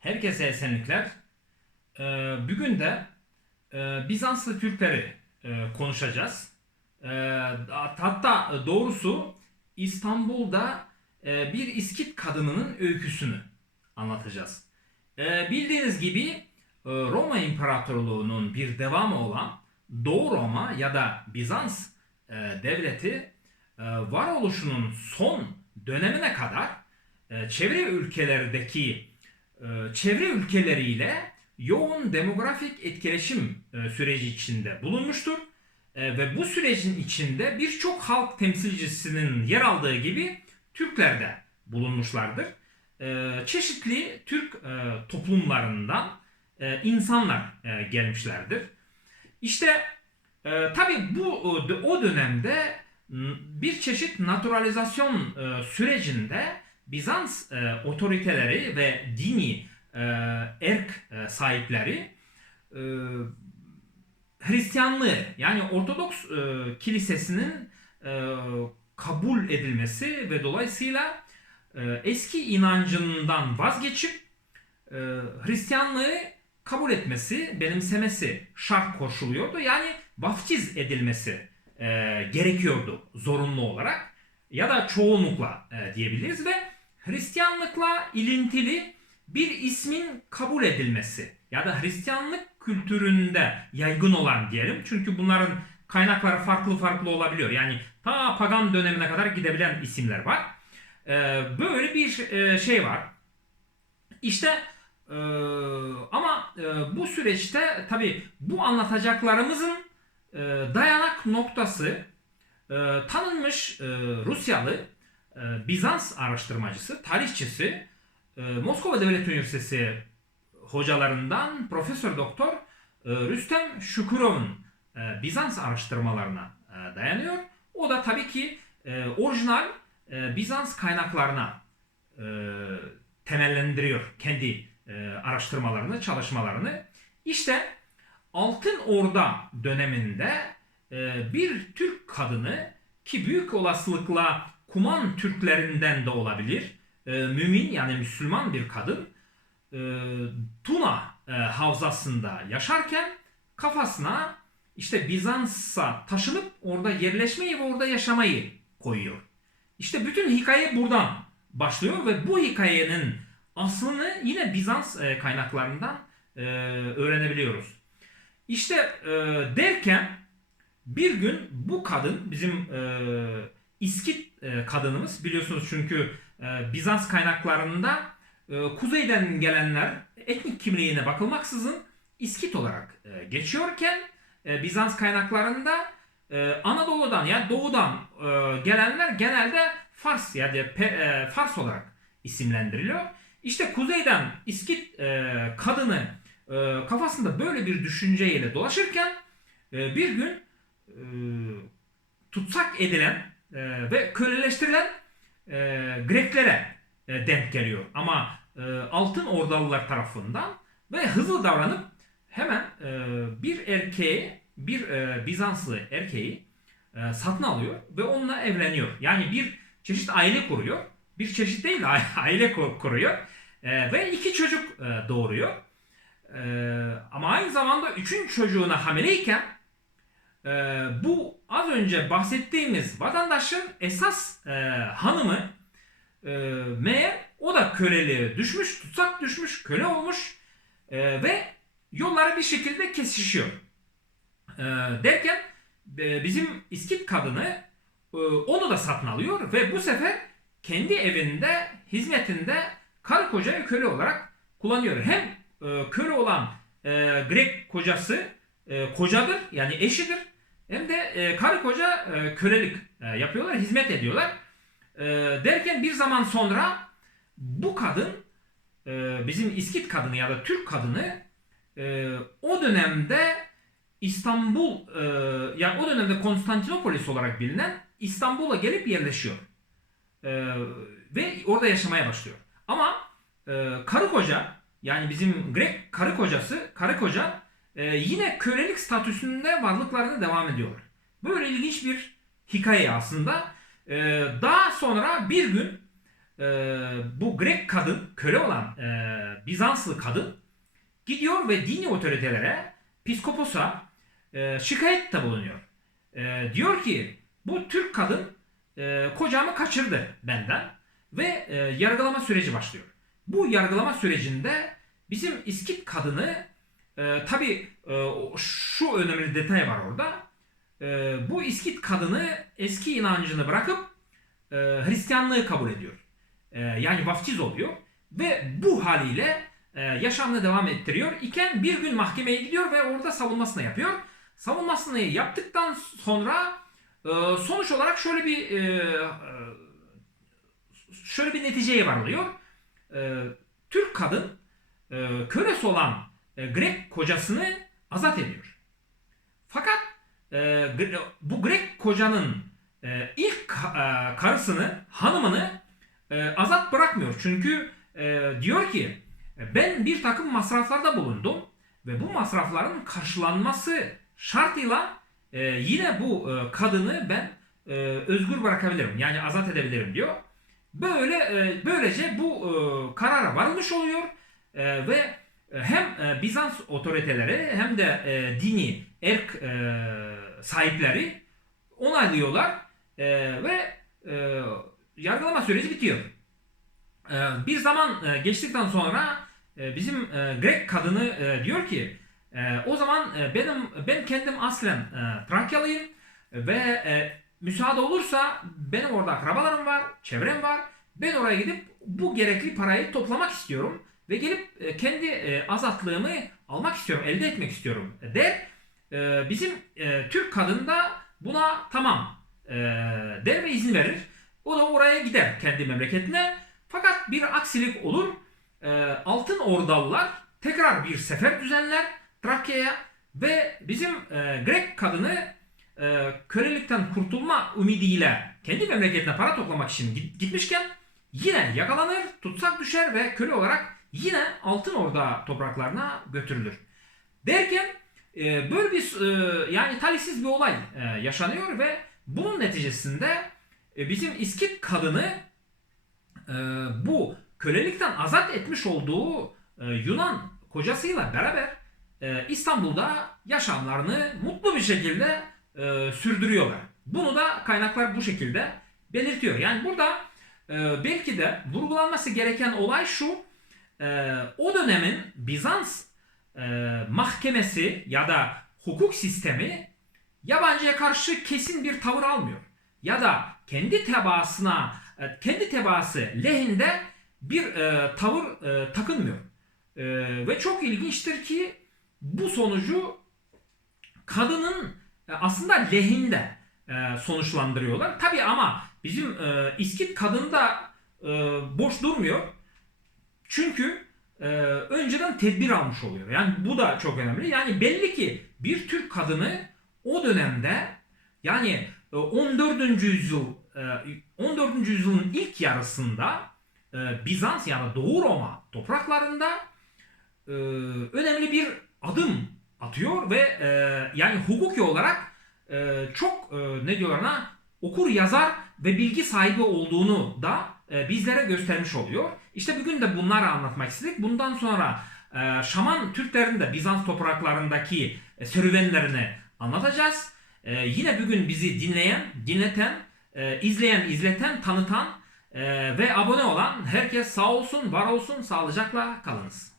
Herkese esenlikler. Ee, bugün de e, Bizanslı Türkleri e, konuşacağız. Ee, hatta doğrusu İstanbul'da e, bir İskit kadınının öyküsünü anlatacağız. Ee, bildiğiniz gibi Roma İmparatorluğu'nun bir devamı olan Doğu Roma ya da Bizans devleti varoluşunun son dönemine kadar çevre ülkelerdeki çevre ülkeleriyle yoğun demografik etkileşim e, süreci içinde bulunmuştur. E, ve bu sürecin içinde birçok halk temsilcisinin yer aldığı gibi Türkler de bulunmuşlardır. E, çeşitli Türk e, toplumlarından e, insanlar e, gelmişlerdir. İşte e, tabii bu o dönemde bir çeşit naturalizasyon e, sürecinde Bizans e, otoriteleri ve dini e, erk e, sahipleri e, Hristiyanlığı yani Ortodoks e, kilisesinin e, kabul edilmesi ve dolayısıyla e, eski inancından vazgeçip e, Hristiyanlığı kabul etmesi, benimsemesi şart koşuluyordu. Yani vaftiz edilmesi e, gerekiyordu zorunlu olarak ya da çoğunlukla e, diyebiliriz ve Hristiyanlıkla ilintili bir ismin kabul edilmesi ya da Hristiyanlık kültüründe yaygın olan diyelim. Çünkü bunların kaynakları farklı farklı olabiliyor. Yani ta pagan dönemine kadar gidebilen isimler var. E, böyle bir e, şey var. İşte e, ama e, bu süreçte tabi bu anlatacaklarımızın dayanak noktası tanınmış Rusyalı Bizans araştırmacısı, tarihçisi e, Moskova Devlet Üniversitesi hocalarından Profesör Doktor e, Rüstem Şukurov'un e, Bizans araştırmalarına dayanıyor. O da tabii ki orijinal Bizans kaynaklarına temellendiriyor kendi araştırmalarını, çalışmalarını. İşte Altın Orda döneminde bir Türk kadını ki büyük olasılıkla Kuman Türklerinden de olabilir. E, mümin yani Müslüman bir kadın e, Tuna e, havzasında yaşarken kafasına işte Bizans'a taşınıp orada yerleşmeyi ve orada yaşamayı koyuyor. İşte bütün hikaye buradan başlıyor ve bu hikayenin aslını yine Bizans e, kaynaklarından e, öğrenebiliyoruz. İşte e, derken bir gün bu kadın bizim e, İskit e, kadınımız biliyorsunuz çünkü e, Bizans kaynaklarında e, kuzeyden gelenler etnik kimliğine bakılmaksızın İskit olarak geçiyorken Bizans kaynaklarında e, Anadolu'dan yani doğudan gelenler genelde Fars ya da pe, e, Fars olarak isimlendiriliyor. İşte kuzeyden İskit kadını kafasında böyle bir düşünceyle dolaşırken bir gün tutsak edilen e, ve köleleştirilen e, Greklere e, denk geliyor. Ama e, altın ordalılar tarafından ve hızlı davranıp hemen e, bir erkeği, bir e, Bizanslı erkeği e, satın alıyor ve onunla evleniyor. Yani bir çeşit aile kuruyor. Bir çeşit değil aile kuruyor. E, ve iki çocuk e, doğuruyor. E, ama aynı zamanda üçüncü çocuğuna hamileyken e, bu az önce bahsettiğimiz vatandaşın esas e, hanımı e, meğer o da köleliğe düşmüş, tutsak düşmüş, köle olmuş e, ve yolları bir şekilde kesişiyor. E, derken e, bizim İskit kadını e, onu da satın alıyor ve bu sefer kendi evinde, hizmetinde karı kocayı köle olarak kullanıyor. Hem e, köle olan e, Grek kocası e, kocadır yani eşidir hem de e, karı koca e, kölelik e, yapıyorlar, hizmet ediyorlar. E, derken bir zaman sonra bu kadın e, bizim İskit kadını ya da Türk kadını e, o dönemde İstanbul e, yani o dönemde Konstantinopolis olarak bilinen İstanbul'a gelip yerleşiyor. E, ve orada yaşamaya başlıyor. Ama e, karı koca yani bizim Grek karı kocası, karı koca e, yine kölelik statüsünde varlıklarına devam ediyor. Böyle ilginç bir hikaye aslında. E, daha sonra bir gün e, bu Grek kadın, köle olan e, Bizanslı kadın gidiyor ve dini otoritelere, piskoposa e, şikayette bulunuyor. E, diyor ki bu Türk kadın e, kocamı kaçırdı benden ve e, yargılama süreci başlıyor. Bu yargılama sürecinde bizim İskit kadını e, tabi şu önemli detay var orada. E, bu İskit kadını eski inancını bırakıp e, Hristiyanlığı kabul ediyor. E, yani vaftiz oluyor ve bu haliyle e, yaşamını devam ettiriyor iken bir gün mahkemeye gidiyor ve orada savunmasını yapıyor. Savunmasını yaptıktan sonra e, sonuç olarak şöyle bir e, e, şöyle bir neticeye varılıyor. E, Türk kadın e, kölesi olan e, Grek kocasını azat ediyor. Fakat e, bu Grek kocanın e, ilk e, karısını, hanımını azat bırakmıyor. Çünkü diyor ki ben bir takım masraflarda bulundum ve bu masrafların karşılanması şartıyla yine bu kadını ben özgür bırakabilirim. Yani azat edebilirim diyor. Böyle böylece bu karara varılmış oluyor E, ve hem e, Bizans otoriteleri hem de e, dini erk e, sahipleri onaylıyorlar e, ve e, yargılama süreci bitiyor. E, bir zaman e, geçtikten sonra e, bizim e, Grek kadını e, diyor ki e, o zaman e, benim ben kendim aslen e, Trakyalıyım ve e, müsaade olursa benim orada akrabalarım var, çevrem var. Ben oraya gidip bu gerekli parayı toplamak istiyorum ve gelip e, kendi e, azatlığımı almak istiyorum, elde etmek istiyorum der. E, bizim Türk kadın da buna tamam der ve izin verir. O da oraya gider kendi memleketine. Fakat bir aksilik olur. Altın Ordalılar tekrar bir sefer düzenler Trakya'ya ve bizim Grek kadını kölelikten kurtulma ümidiyle kendi memleketine para toplamak için git- gitmişken yine yakalanır, tutsak düşer ve köle olarak yine Altın Orda topraklarına götürülür. Derken e, böyle bir e, yani talihsiz bir olay e, yaşanıyor ve bunun neticesinde e, bizim İskit kadını e, bu kölelikten azat etmiş olduğu e, Yunan kocasıyla beraber e, İstanbul'da yaşamlarını mutlu bir şekilde e, sürdürüyorlar. Bunu da kaynaklar bu şekilde belirtiyor. Yani burada e, belki de vurgulanması gereken olay şu. E, o dönemin Bizans e, mahkemesi ya da hukuk sistemi yabancıya karşı kesin bir tavır almıyor. Ya da kendi tebaasına, e, kendi tebaası lehinde bir e, tavır e, takınmıyor. E, ve çok ilginçtir ki bu sonucu kadının e, aslında lehinde e, sonuçlandırıyorlar. Tabi ama bizim e, İskit kadın e, boş durmuyor. Çünkü e, önceden tedbir almış oluyor. Yani bu da çok önemli. Yani belli ki bir Türk kadını o dönemde yani e, 14. yüzyıl e, 14. yüzyılın ilk yarısında e, Bizans yani Doğu Roma topraklarında e, önemli bir adım atıyor ve e, yani hukuki olarak e, çok e, ne diyorlar okur yazar ve bilgi sahibi olduğunu da e, bizlere göstermiş oluyor. İşte bugün de bunları anlatmak istedik. Bundan sonra e, Şaman Türklerin de Bizans topraklarındaki e, serüvenlerini anlatacağız. E, yine bugün bizi dinleyen, dinleten, e, izleyen, izleten, tanıtan e, ve abone olan herkes sağ olsun, var olsun, sağlıcakla kalınız.